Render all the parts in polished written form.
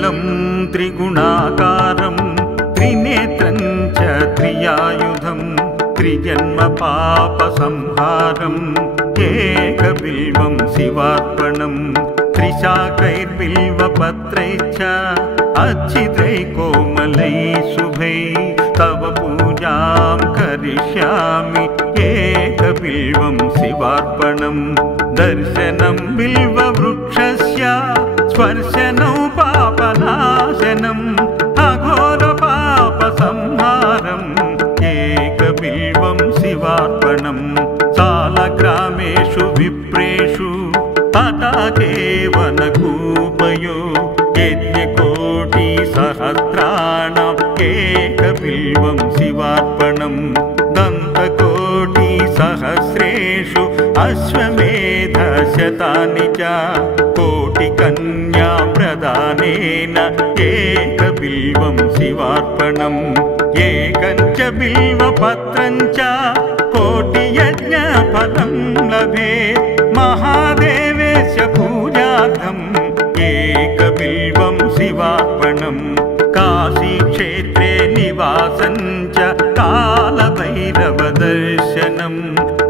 त्रिदलं त्रिगुणाकारं त्रिनेत्रं च त्रियायुधं त्रिजन्मपापसंहारम् एकबिल्वं शिवार्पणं त्रिशाकैर्बिल्वपत्रैश्च अच्छिद्रैकोमलैः शुभैः तव पूजां करिष्यामि एकबिल्वं शिवार्पणं दर्शनं बिल्ववृक्षस्य स्पर्शनं पापनाशनम् अघोरपापसंहारम् एकबिल्वं शिवार्पणं सालग्रामेषु विप्रेषु तथाकेवनकूपयो यज्ञकोटिसहस्राणाम् एकबिल्वं शिवार्पणं दन्तकोटिसहस्रेषु अश्वमेधशतानि च कोटिकन्याप्रदानेन एकबिल्वं शिवार्पणम् एकं च बिल्वपत्रं च कोटियज्ञफलं लभेत् महादेवेस्य पूजार्थम् एकबिल्वं शिवार्पणं काशीक्षेत्रे निवासं च कालभैरवदर्शनं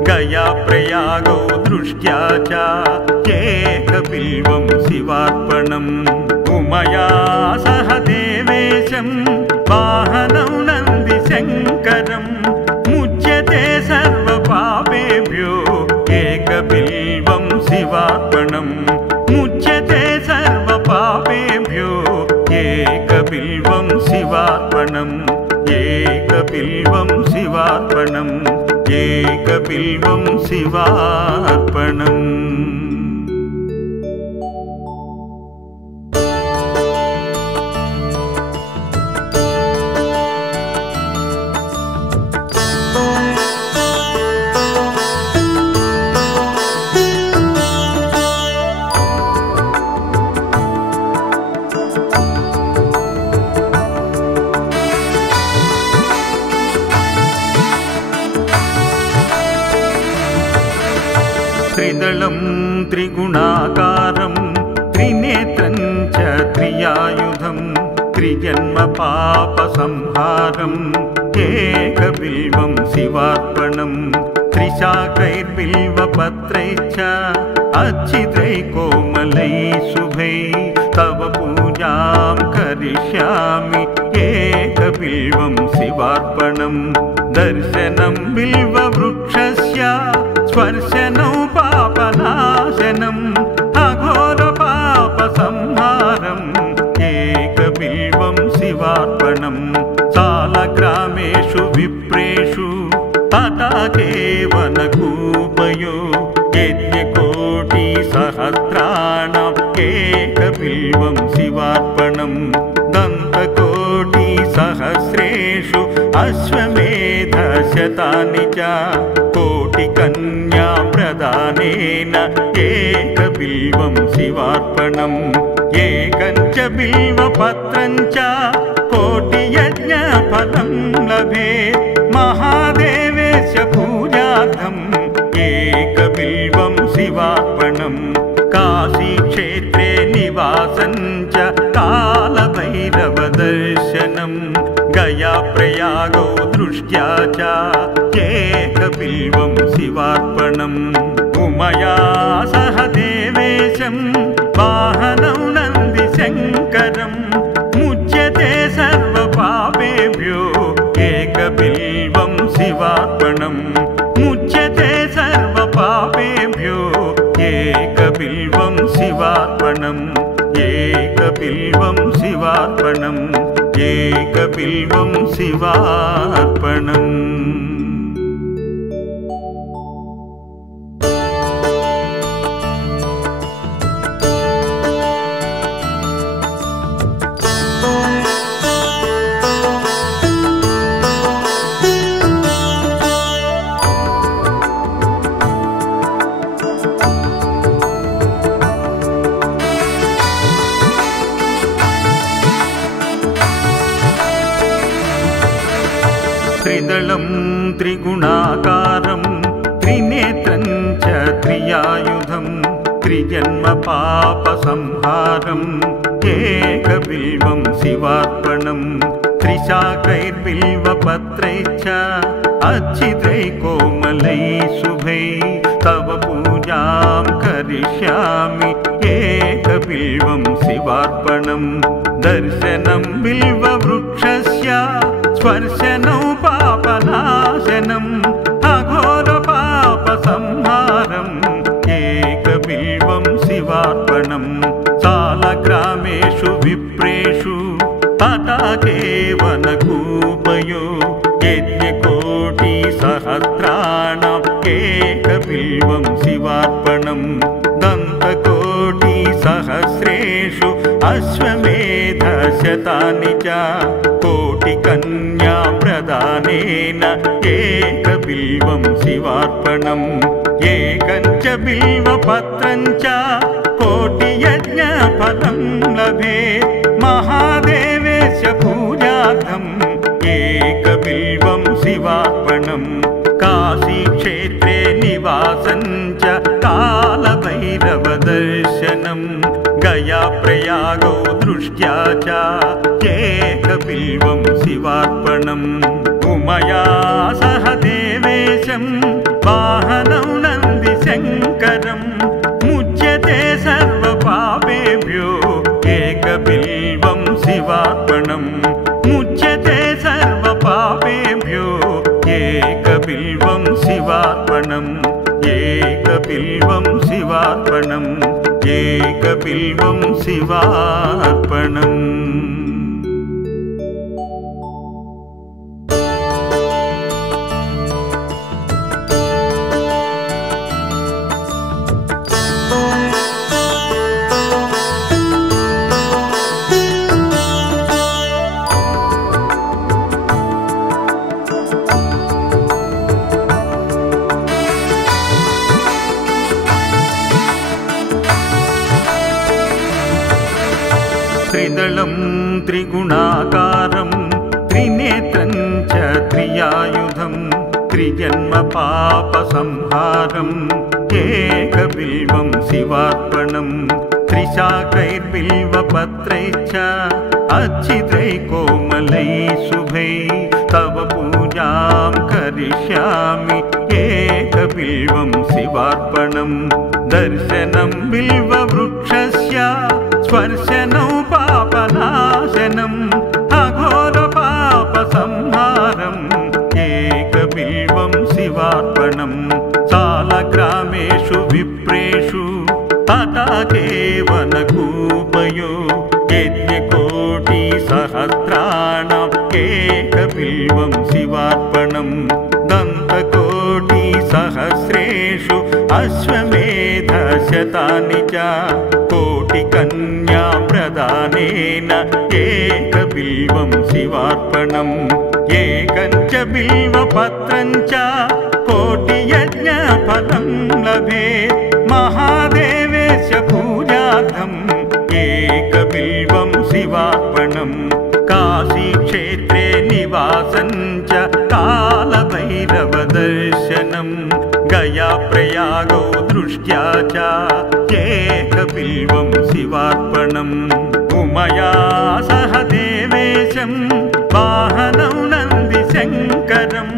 गयाप्रयागौ दृष्ट्या च एकबिल्वं शिवार्पणम् उमया सह देवेशं वाहनं नन्दिशङ्करं मुच्यते सर्वपापेभ्यो एकबिल्वं शिवार्पणं मुच्यते सर्वपापेभ्यो एकबिल्वं शिवार्पणम् एकबिल्वं शिवार्पणम् एकबिल्वं शिवार्पणम् त्रिदलं त्रिगुणाकारं त्रिनेत्रं च त्रियायुधं त्रिजन्मपापसंहारम् एकबिल्वं शिवार्पणं त्रिशाकैर्बिल्वपत्रैश्च अच्छिद्रैकोमलैः शुभैः तव पूजां करिष्यामि एकबिल्वं शिवार्पणं दर्शनं बिल्ववृक्षस्य स्पर्शनं पापनाशनम् अघोरपापसंहारम् एकबिल्वं शिवार्पणं सालग्रामेषु विप्रेषु तथाकेवनकूपयो यज्ञकोटिसहस्राणाम् एकबिल्वं शिवार्पणं दन्तकोटिसहस्रेषु अश्वमेधशतानि च कोटिकन्याप्रदानेन एकबिल्वं शिवार्पणम् एकं च बिल्वपत्रं च कोटियज्ञफलं लभेत् महादेवेस्य पूजार्थम् एकबिल्वं शिवार्पणं काशीक्षेत्रे निवासं च कालभैरवदर्शनं गयाप्रयागौ दृष्ट्या च एकबिल्वं शिवार्पणम् उमया सह देवेशं वाहनं नन्दिशङ्करं मुच्यते सर्वपापेभ्यो एकबिल्वं शिवार्पणम् मुच्यते सर्वपापेभ्यो एकबिल्वं शिवार्पणम् एकबिल्वं शिवार्पणम् एकबिल्वं शिवार्पणम् त्रिदलं त्रिगुणाकारं त्रिनेत्रं च त्रियायुधं त्रिजन्म पापसंहारम् एकबिल्वं शिवार्पणम् त्रिशाकैर्बिल्वपत्रैश्च अच्छिद्रै कोमलैः शुभैः तव पूजां करिष्यामि एकबिल्वं शिवार्पणम् दर्शनं बिल्ववृक्षस्य स्पर्शनं पापनाशनम् अघोरपापसंहारम् एकबिल्वं शिवार्पणम् सालग्रामेषु विप्रेषु तथाकेवनकूपयो यज्ञकोटिसहस्राणाम् एकबिल्वं शिवार्पणम् दन्तकोटिसहस्रेषु अश्वमेधशतानि च कोटिकन्या प्रदानेन एकबिल्वं शिवार्पणम् एकं च बिल्वपत्रं च कोटियज्ञफलं लभेत् महादेवेश पूजार्थम् एकबिल्वं शिवार्पणम् काशीक्षेत्रे निवासं च कालभैरवदर्शनम् गयाप्रयागौ दृष्ट्या च एकबिल्वं शिवार्पणम् उमया सह देवेशं वाहनं नन्दिशङ्करम् मुच्यते सर्वपापेभ्यो एकबिल्वं शिवार्पणम् मुच्यते सर्वपापेभ्यो एकबिल्वं शिवार्पणम् एकबिल्वं शिवार्पणम् एकबिल्वं शिवार्पणम् त्रिदलं त्रिगुणाकारं त्रिनेत्रं च त्रियायुधं त्रिजन्म पापसंहारम् एकबिल्वं शिवार्पणम् त्रिशाकैर्बिल्वपत्रैश्च अच्छिद्रै कोमलैः शुभैः तव पूजां करिष्यामि एकबिल्वं शिवार्पणम् दर्शनं बिल्ववृक्षस्य स्पर्शनं पापनाशनम् अघोरपापसंहारम् एकबिल्वं शिवार्पणम् सालग्रामेषु विप्रेषु तथाकेवनकूपयो यज्ञकोटिसहस्राणाम् एकबिल्वं शिवार्पणम् दन्तकोटिसहस्रेषु अश्वमेधशतानि च कोटिकन्या प्रदानेन एकबिल्वं शिवार्पणम् एकं च बिल्वपत्रं च कोटियज्ञफलं लभेत् महादेवेश पूजार्थम् एकबिल्वं शिवार्पणम् काशीक्षेत्रे निवासं च कालभैरवदर्शनम् गयाप्रयागौ दृष्ट्या च एकबिल्वं शिवार्पणम् उमया सह देवेशं वाहनं नन्दिशङ्करम्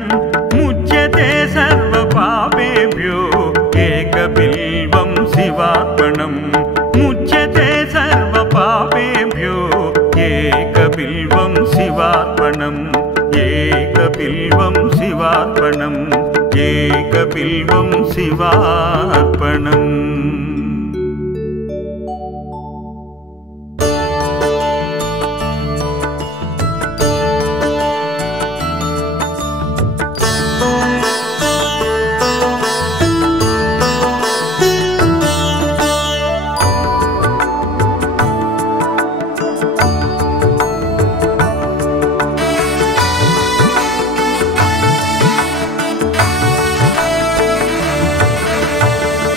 मुच्यते सर्वपापेभ्यो एकबिल्वं शिवार्पणम् मुच्यते सर्वपापेभ्यो एकबिल्वं शिवार्पणम् एकबिल्वं शिवार्पणम् एकबिल्वं शिवार्पणम्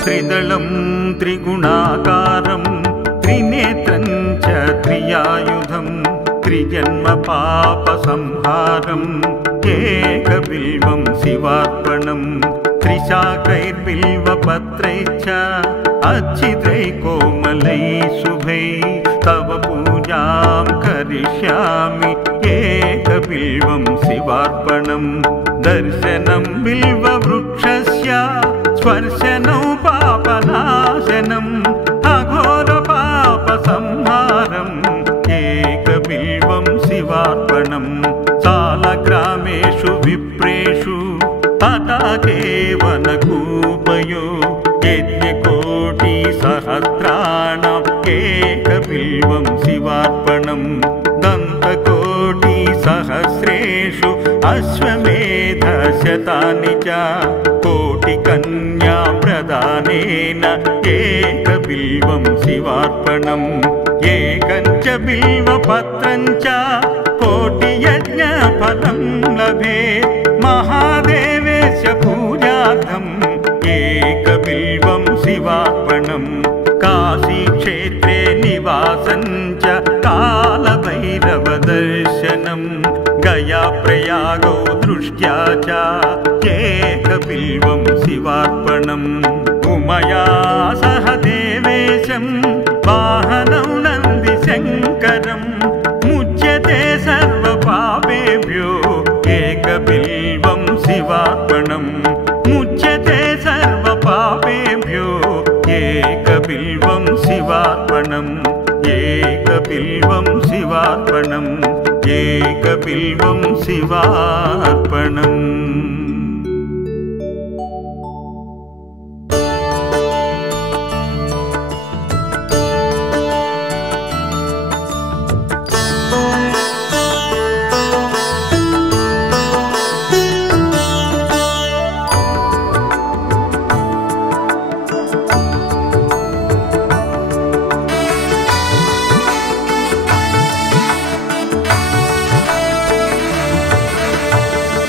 त्रिदलं त्रिगुणाकारं त्रिनेत्रं च त्रियायुधं त्रिजन्म पापसंहारम् एकबिल्वं शिवार्पणम् शिवार्पणम् त्रिशाकैर्बिल्वपत्रैश्च अच्छिद्रैः कोमलैः शुभैः तव पूजां करिष्यामि एकबिल्वं शिवार्पणम् दर्शनं बिल्ववृक्षस्य स्पर्शनं पापनाशनम् अघोरपापसंहारम् एकबिल्वं शिवार्पणम् सालग्रामेषु विप्रेषु तटाके वनकूपयो यज्ञकोटिसहस्राणाम् एकबिल्वं शिवार्पणम् दन्तकोटिसहस्रेषु अश्वमेधशतानि च कोटिकन्या प्रदानेन एकबिल्वं शिवार्पणम् एकं च बिल्वपत्रं च कोटियज्ञफलं लभेत् महादेवेस्य पूजार्थम् एकबिल्वं शिवार्पणम् काशीक्षेत्रे निवासं च कालभैरवदर्शनम् गयाप्रयागौ दृष्ट्या च एकबिल्वं शिवार्पणम् उमया सह देवेशं वाहनं नन्दिशङ्करम् मुच्यते सर्वपापेभ्यो एकबिल्वं शिवार्पणम् मुच्यते सर्वपापेभ्यो एकबिल्वं शिवार्पणम् एकबिल्वं शिवार्पणम् एकबिल्वं शिवार्पणम्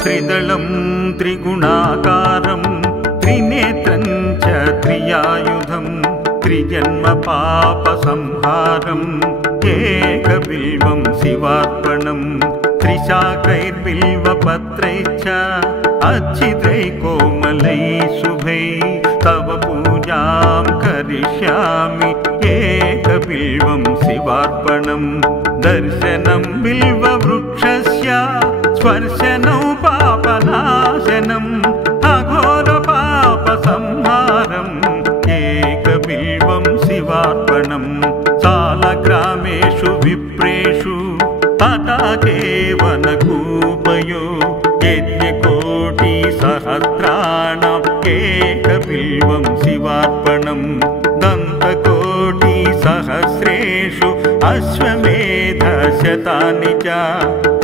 त्रिदलं त्रिगुणाकारं त्रिनेत्रं च त्रियायुधं त्रिजन्मपापसंहारम् एकबिल्वं शिवार्पणम् त्रिशाकैर्बिल्वपत्रैश्च अच्छिद्रैः कोमलैः शुभैः तव पूजां करिष्यामि एकबिल्वं शिवार्पणम् दर्शनं बिल्ववृक्षस्य स्पर्शनं पापनाशनम् अघोरपापसंहारम् एकबिल्वं शिवार्पणम् सालग्रामेषु विप्रेषु तटाके वनकूपयो यज्ञकोटिसहस्राणाम् एकबिल्वं शिवार्पणम् दन्तकोटिसहस्रेषु अश्वमेधशतानि च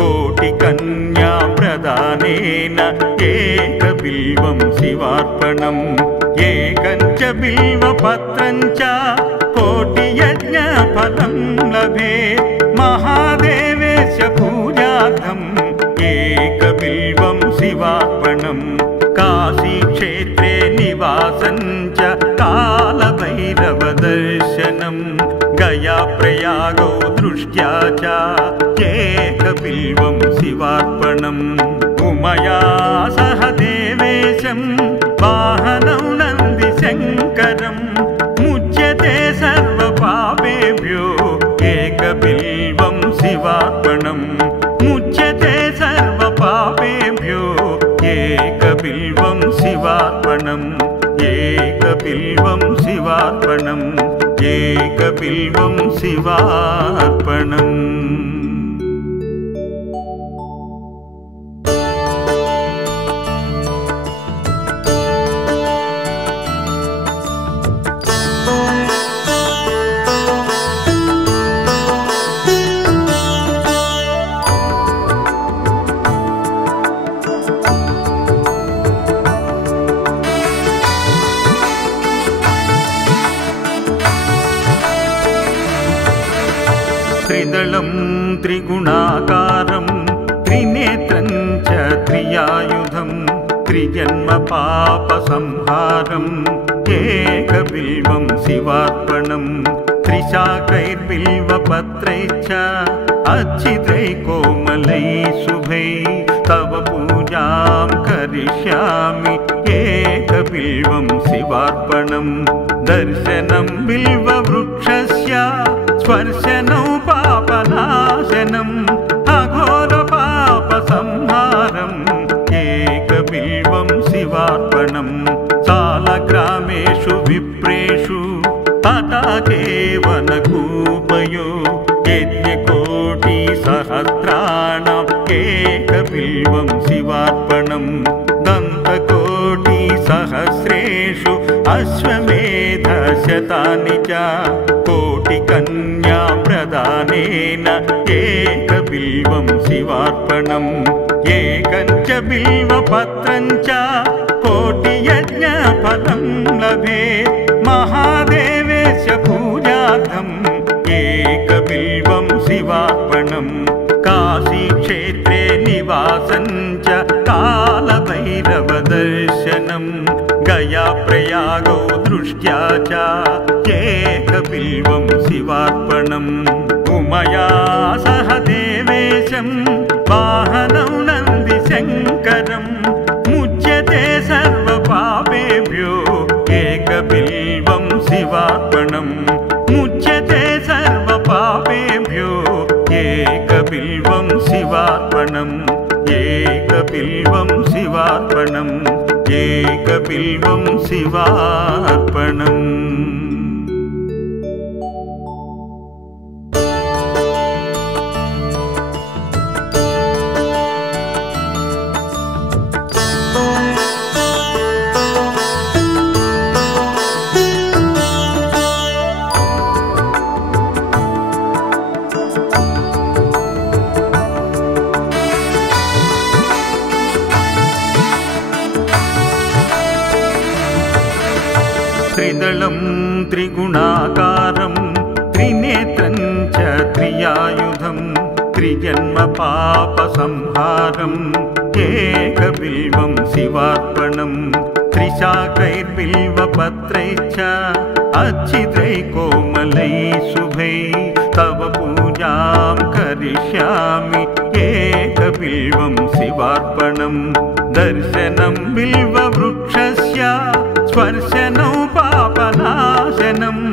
कोटिकन्या प्रदानेन एकबिल्वं शिवार्पणम् एकं च बिल्वपत्रं च कोटियज्ञफलं लभेत् महादेवेस्य पूजार्थम् एकबिल्वं शिवार्पणम् काशीक्षेत्रे निवासं च कालभैरवदर्शनम् गयाप्रयागौ दृष्ट्या च एकबिल्वं शिवार्पणम् उमया सह देवेशं वाहनं नन्दिशङ्करम् मुच्यते सर्वपापेभ्यो एकबिल्वं शिवार्पणम् मुच्यते सर्वपापेभ्यो एकबिल्वं शिवार्पणम् एकबिल्वं शिवार्पणम् एकबिल्वं शिवार्पणम् त्रिदलं त्रिगुणाकारं त्रिनेत्रं च त्रियायुधं त्रिजन्मपापसंहारम् एकबिल्वं शिवार्पणम् त्रिशाकैर्बिल्वपत्रैश्च अच्छिद्रैः कोमलैः शुभैः तव पूजां पूजां करिष्यामि एकबिल्वं शिवार्पणम् दर्शनं बिल्ववृक्षस्य स्पर्शनं पापनाशनम् अघोरपापसंहारम् एकबिल्वं शिवार्पणम् सालग्रामेषु विप्रेषु तथा केवलकूपयो यज्ञकोटिसहस्राणाम् एकबिल्वं शिवार्पणम् दन्तकोटिसहस्रेषु अश्वमेधशतानि च कोटिकन्या प्रदानेन एकबिल्वं शिवार्पणम् एकं च बिल्वपत्रं च कोटियज्ञफलं लभेत् महादेवेस्य पूजार्थम् एकबिल्वं शिवार्पणम् काशीक्षेत्रे निवासं च कालभैरवदर्शनम् गयाप्रयागौ दृष्ट्या च एकबिल्वं शिवार्पणम् उमया सह देवेशं वाहनं नन्दिशङ्करम् मुच्यते सर्वपापेभ्यो एकबिल्वं शिवार्पणम् मुच्यते सर्वपापेभ्यो एकबिल्वं शिवार्पणम् एकबिल्वं शिवार्पणम् एकबिल्वं शिवार्पणम् त्रिदलं त्रिगुणाकारं त्रिनेत्रं च त्रियायुधं त्रिजन्मपापसंहारम् एकबिल्वं शिवार्पणम् त्रिशाकैर्बिल्वपत्रैश्च अच्छिद्रैकोमलैः शुभैः तव पूजां करिष्यामि एकबिल्वं शिवार्पणम् दर्शनं बिल्ववृक्षस्य स्पर्शनं पापनाशनम्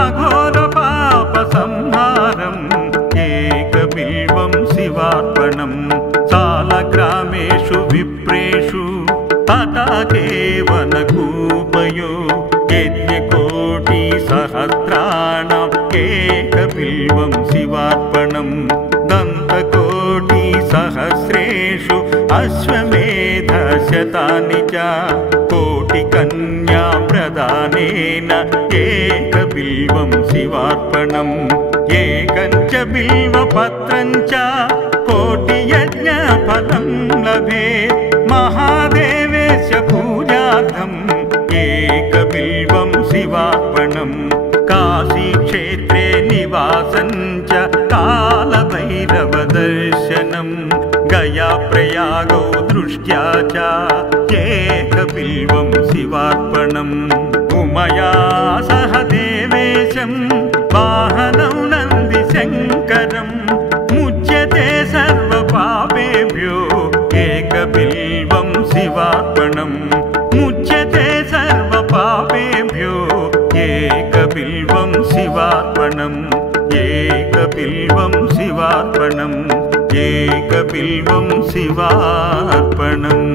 अघोरपापसंहारम् एकबिल्वं शिवार्पणम् सालग्रामेषु विप्रेषु तथा केवलकूपयो यज्ञकोटिसहस्राणाम् एकबिल्वं शिवार्पणम् दन्तकोटिसहस्रेषु अश्वमेधशतानि च कोटिकन्या प्रदानेन एकबिल्वं शिवार्पणम् एकं च बिल्वपत्रं च कोटियज्ञफलं लभेत् महादेवेस्य पूजार्थम् एकबिल्वं शिवार्पणम् काशीक्षेत्रे निवासं च कालभैरवदर्शनम् गयाप्रयागौ दृष्ट्या च एकबिल्वं शिवार्पणम् उमया सह देवेशं वाहनं नन्दिशङ्करम् मुच्यते सर्वपापेभ्यो एकबिल्वं शिवार्पणम् मुच्यते सर्वपापेभ्यो एकबिल्वं शिवार्पणम् एकबिल्वं शिवार्पणम् एकबिल्वं शिवार्पणम्।